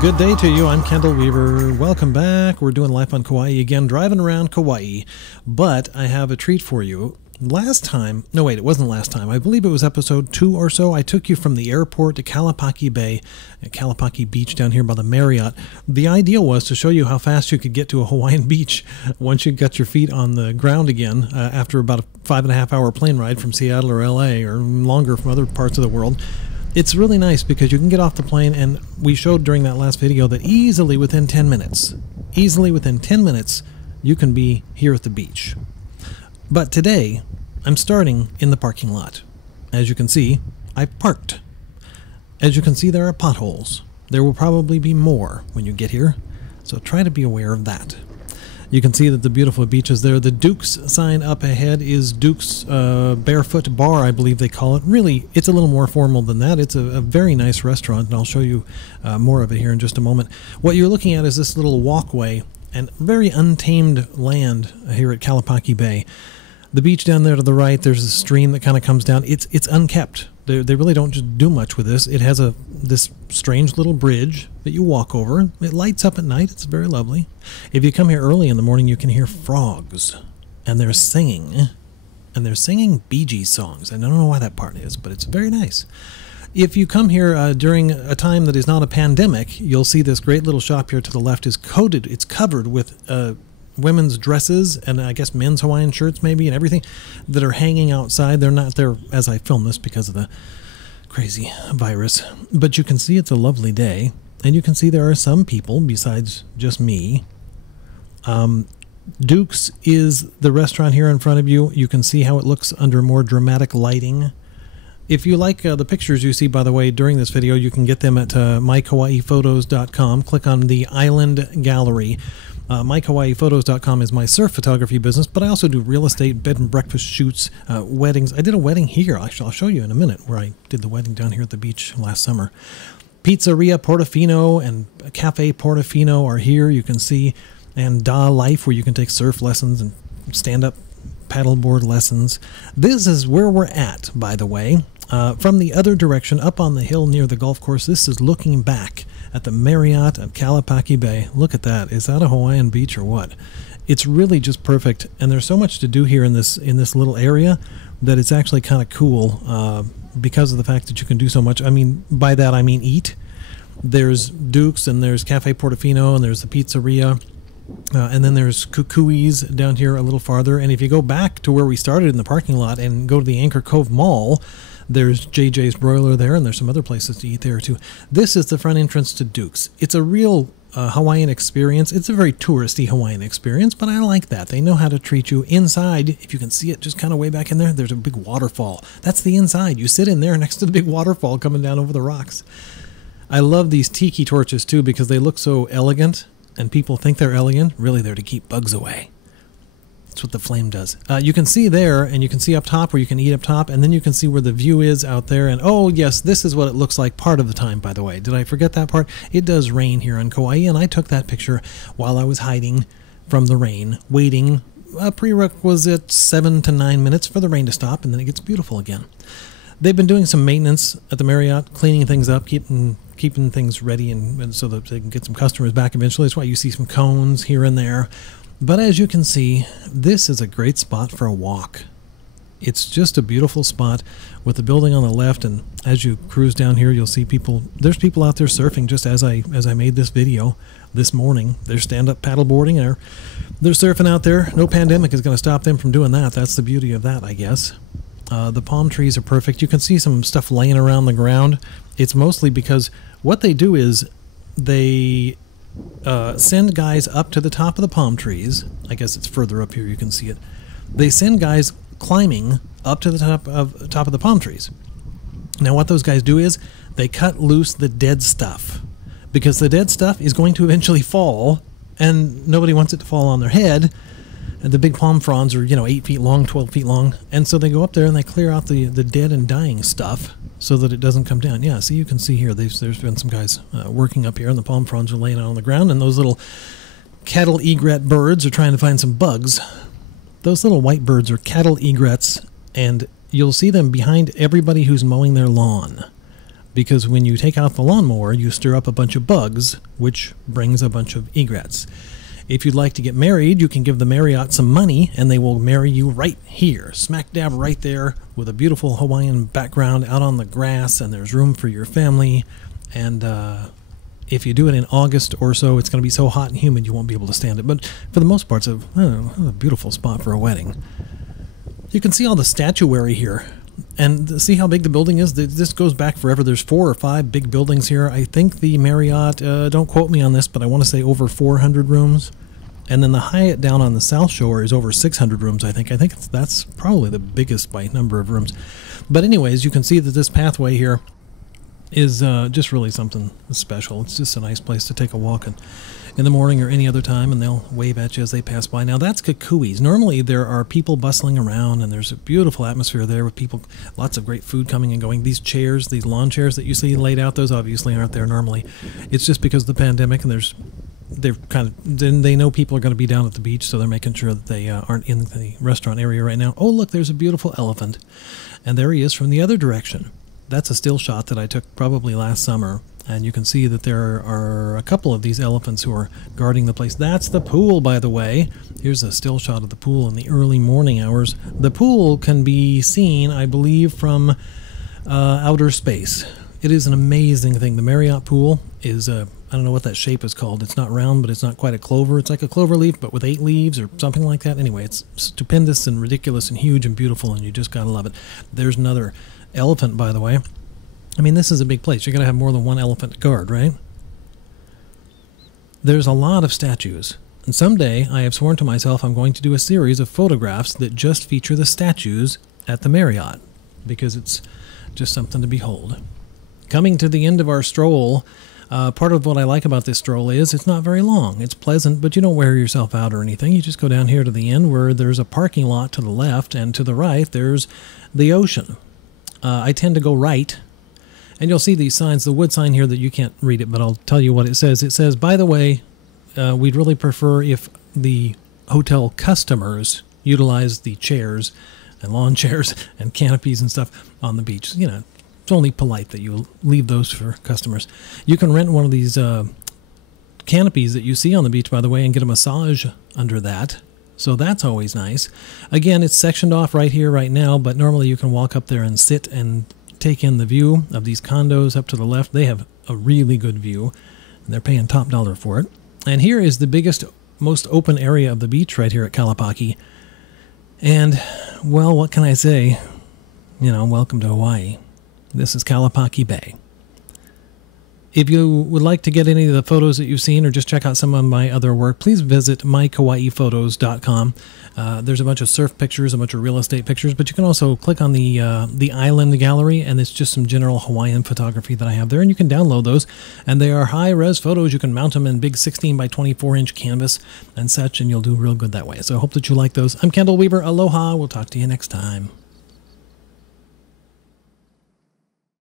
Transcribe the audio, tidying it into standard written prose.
Good day to you. I'm Kendall Weaver. Welcome back. We're doing Life on Kauai again, driving around Kauai. But I have a treat for you. Last time, no wait, it wasn't last time. I believe it was episode 2 or so. I took you from the airport to Kalapaki Bay, Kalapaki Beach down here by the Marriott. The idea was to show you how fast you could get to a Hawaiian beach once you got your feet on the ground again after about a 5.5 hour plane ride from Seattle or LA or longer from other parts of the world. It's really nice because you can get off the plane, and we showed during that last video that easily within 10 minutes, you can be here at the beach. But today, I'm starting in the parking lot. As you can see, I've parked. As you can see, there are potholes. There will probably be more when you get here, so try to be aware of that. You can see that the beautiful beach is there. The Duke's sign up ahead is Duke's Barefoot Bar, I believe they call it. Really, it's a little more formal than that. It's a very nice restaurant, and I'll show you more of it here in just a moment. What you're looking at is this little walkway and very untamed land here at Kalapaki Bay. The beach down there to the right, there's a stream that kind of comes down. It's unkept. They really don't just do much with this. It has this strange little bridge that you walk over. It lights up at night. It's very lovely. If you come here early in the morning, you can hear frogs, and they're singing. And they're singing Bee Gees songs. I don't know why that part is, but it's very nice. If you come here during a time that is not a pandemic, you'll see this great little shop here to the left is coated. It's covered with women's dresses and I guess men's Hawaiian shirts maybe and everything that are hanging outside. They're not there as I film this because of the crazy virus, but you can see it's a lovely day, and you can see there are some people besides just me. Duke's is the restaurant here in front of you. You can see how it looks under more dramatic lighting. If you like the pictures you see, by the way, during this video, you can get them at mykawaiphotos.com. Click on the Island Gallery. MyKawaiiPhotos.com is my surf photography business, but I also do real estate, bed and breakfast shoots, weddings. I did a wedding here. Actually, I'll show you in a minute where I did the wedding down here at the beach last summer. Pizzeria Portofino and Cafe Portofino are here, you can see, and Da Life, where you can take surf lessons and stand-up paddleboard lessons. This is where we're at, by the way. From the other direction, up on the hill near the golf course, this is looking back at the Marriott at Kalapaki Bay. Look at that. Is that a Hawaiian beach or what? It's really just perfect, and there's so much to do here in this little area that it's actually kind of cool because of the fact that you can do so much. I mean, by that I mean eat. There's Duke's, and there's Cafe Portofino, and there's the pizzeria, and then there's Kukui's down here a little farther. And if you go back to where we started in the parking lot and go to the Anchor Cove Mall, there's JJ's Broiler there, and there's some other places to eat there too. This is the front entrance to Duke's. It's a real Hawaiian experience. It's a very touristy Hawaiian experience, but I like that. They know how to treat you. Inside, if you can see it just kind of way back in there, there's a big waterfall. That's the inside. You sit in there next to the big waterfall coming down over the rocks. I love these tiki torches too because they look so elegant, and people think they're elegant. Really, they're to keep bugs away. That's what the flame does. You can see there, and you can see up top where you can eat up top, and then you can see where the view is out there. And oh yes, this is what it looks like part of the time, by the way. Did I forget that part? It does rain here on Kauai, and I took that picture while I was hiding from the rain, waiting a prerequisite 7 to 9 minutes for the rain to stop, and then it gets beautiful again. They've been doing some maintenance at the Marriott, cleaning things up, keeping things ready, and so that they can get some customers back eventually. That's why you see some cones here and there. But as you can see, this is a great spot for a walk. It's just a beautiful spot with the building on the left, and as you cruise down here, you'll see people. There's people out there surfing just as I made this video this morning. They're stand-up paddleboarding, or they're surfing out there. No pandemic is going to stop them from doing that. That's the beauty of that, I guess. The palm trees are perfect. You can see some stuff laying around the ground. It's mostly because what they do is they send guys up to the top of the palm trees. I guess it's further up here, you can see it. They send guys climbing up to the top of the palm trees. Now what those guys do is they cut loose the dead stuff, because the dead stuff is going to eventually fall, and nobody wants it to fall on their head. And the big palm fronds are 8 feet long, 12 feet long, and so they go up there and they clear out the dead and dying stuff so that it doesn't come down. Yeah, see, you can see here, there's been some guys working up here, and the palm fronds are laying out on the ground, and those little cattle egret birds are trying to find some bugs. Those little white birds are cattle egrets, and you'll see them behind everybody who's mowing their lawn. because when you take out the lawnmower, you stir up a bunch of bugs, which brings a bunch of egrets. If you'd like to get married, you can give the Marriott some money, and they will marry you right here, smack dab right there, with a beautiful Hawaiian background out on the grass, and there's room for your family. And if you do it in August or so, it's going to be so hot and humid you won't be able to stand it. But for the most part, it's a beautiful spot for a wedding. You can see all the statuary here. And see how big the building is? This goes back forever. There's 4 or 5 big buildings here. I think the Marriott, don't quote me on this, but I want to say over 400 rooms. And then the Hyatt down on the South Shore is over 600 rooms, I think. I think that's probably the biggest by number of rooms. But anyways, you can see that this pathway here is just really something special. It's just a nice place to take a walk in the morning or any other time, and they'll wave at you as they pass by. Now that's Kukui's. Normally there are people bustling around, and there's a beautiful atmosphere there with people, lots of great food coming and going. These chairs, these lawn chairs that you see laid out, those obviously aren't there normally. It's just because of the pandemic, and they know people are going to be down at the beach, so they're making sure that they aren't in the restaurant area right now. Oh, look, there's a beautiful elephant, and there he is from the other direction. That's a still shot that I took probably last summer, and you can see that there are a couple of these elephants who are guarding the place. That's the pool, by the way. Here's a still shot of the pool in the early morning hours. The pool can be seen, I believe, from outer space. It is an amazing thing. The Marriott pool is I don't know what that shape is called. It's not round, but it's not quite a clover. It's like a clover leaf, but with 8 leaves or something like that. Anyway, it's stupendous and ridiculous and huge and beautiful, and you just gotta love it. There's another elephant, by the way. I mean, this is a big place. You're going to have more than one elephant to guard, right? There's a lot of statues. And someday, I have sworn to myself I'm going to do a series of photographs that just feature the statues at the Marriott, because it's just something to behold. Coming to the end of our stroll, part of what I like about this stroll is it's not very long. It's pleasant, but you don't wear yourself out or anything. You just go down here to the end where there's a parking lot to the left, and to the right, there's the ocean. I tend to go right, and you'll see these signs, the wood sign here that you can't read it, but I'll tell you what it says. It says, by the way, we'd really prefer if the hotel customers utilize the chairs and lawn chairs and canopies and stuff on the beach. You know, it's only polite that you leave those for customers. You can rent one of these canopies that you see on the beach, by the way, and get a massage under that. So that's always nice. Again, it's sectioned off right here, right now, but normally you can walk up there and sit and take in the view of these condos up to the left. They have a really good view, and they're paying top dollar for it. And here is the biggest, most open area of the beach right here at Kalapaki. And, well, what can I say? You know, welcome to Hawaii. This is Kalapaki Bay. If you would like to get any of the photos that you've seen or just check out some of my other work, please visit mykauaiphotos.com. There's a bunch of surf pictures, a bunch of real estate pictures, but you can also click on the island gallery, and it's just some general Hawaiian photography that I have there, and you can download those. And they are high-res photos. You can mount them in big 16 by 24-inch canvas and such, and you'll do real good that way. So I hope that you like those. I'm Kendall Weaver. Aloha. We'll talk to you next time.